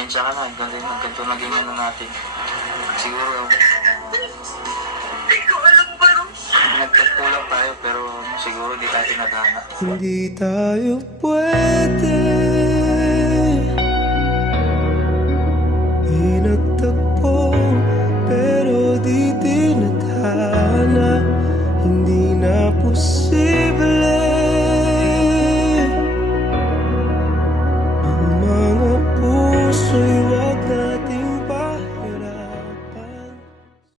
pasensya ka na, ganito na din ano natin. Siguro, Hindi ko alam ba nung nagtagpulang tayo pero siguro di tayo nadana. Hindi tayo pwede inagtagpo, pero di tinadhana. Hindi na posible